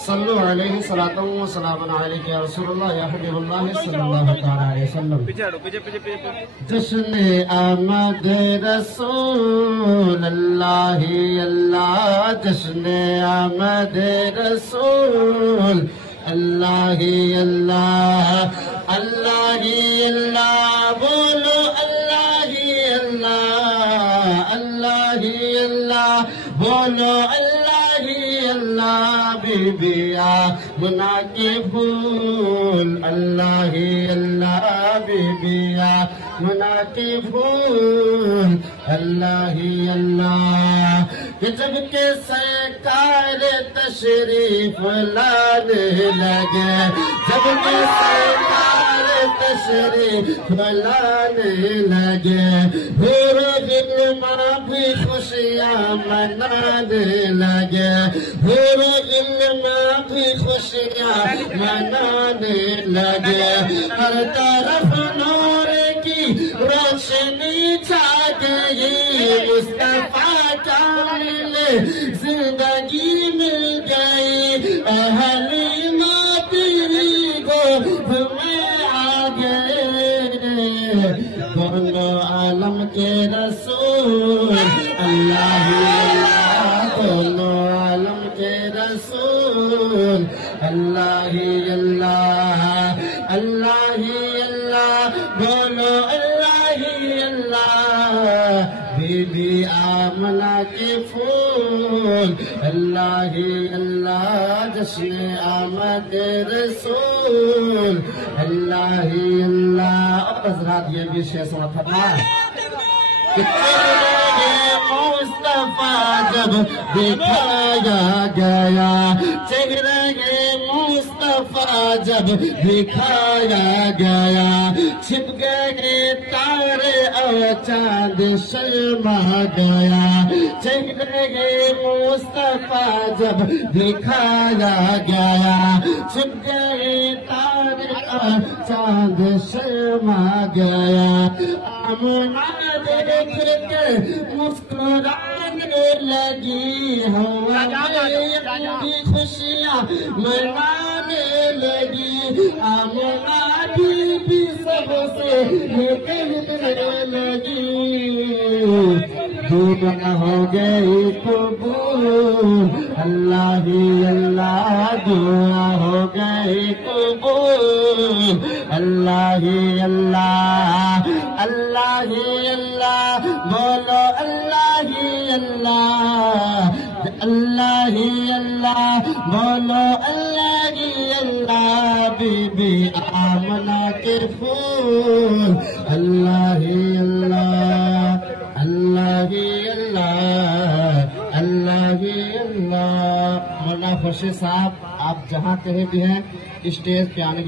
सल्लु अलैहि सलातु व सलामुन अलैका या रसूलल्लाह या हबीबल्लाह सल्लल्लाहु तआला अलैहि वसल्लम। जश्न आमद रसूल अल्लाह अल्लाह, जश्न आमद रसूल अल्लाह अल्लाह, अल्लाह अल्लाह बोलो अल्लाह अल्लाह, अल्लाह अल्लाह बोलो अल्लाह अल्लाह। बीबिया मुना के फूल अल्लाह अल्लाह, बीबिया मुना के फूल अल्लाह अल्लाह। जब के सरकार तशरीफ लाने लगे, जब के सरकार तशरीफ लाने लगे, पूरे दिन माँ भी खुशियाँ मनाने लगे, पूरे दिन माँ भी खुशियाँ मनाने लगे। हर तरफ नूर की रोशनी छा गई, मुस्तफा कामिल जिंदगी मिल गई। अहली माती को हमें आ गए, दोनों आलम के रसूल अल्लाह अल्लाह, दोनों आलम के रसूल अल्लाह अल्लाह, अल्लाह अल्लाह बोलो अल्लाह अल्लाह। बीबी आमना के फूल अल्लाह अल्लाह, जश्न आमद रसूल अल्लाह अल्लाह। और हज़रात ये भी शेर सुना था, मुस्तफा जब दिखाया गया, चेहरे मुस्तफा जब दिखाया गया, छिप गए तारे और चांद शर्मा गया। चेहरे मुस्तफा जब दिखाया गया, छिप गए तारे और चांद शर्मा गया। आमना देख के मुस्कुराने लगी, हवा की खुशियाँ मनाने लगी। आमना बीबी सबसे कहने लगी, दुआ हो गई कबूल अल्लाह अल्लाह, दुआ हो गई कबूल अल्लाह अल्लाह, अल्लाह अल्लाह बोलो अल्लाह अल्लाह, अल्लाह अल्लाह बोलो अल्लाह अल्लाह। बीबी आमना के फूल अल्लाह अल्लाह, अल्लाह अल्लाह, अल्लाह अल्लाह। मौलाना खुर्शीद साहब, आप जहाँ कहीं भी हैं स्टेज पे आने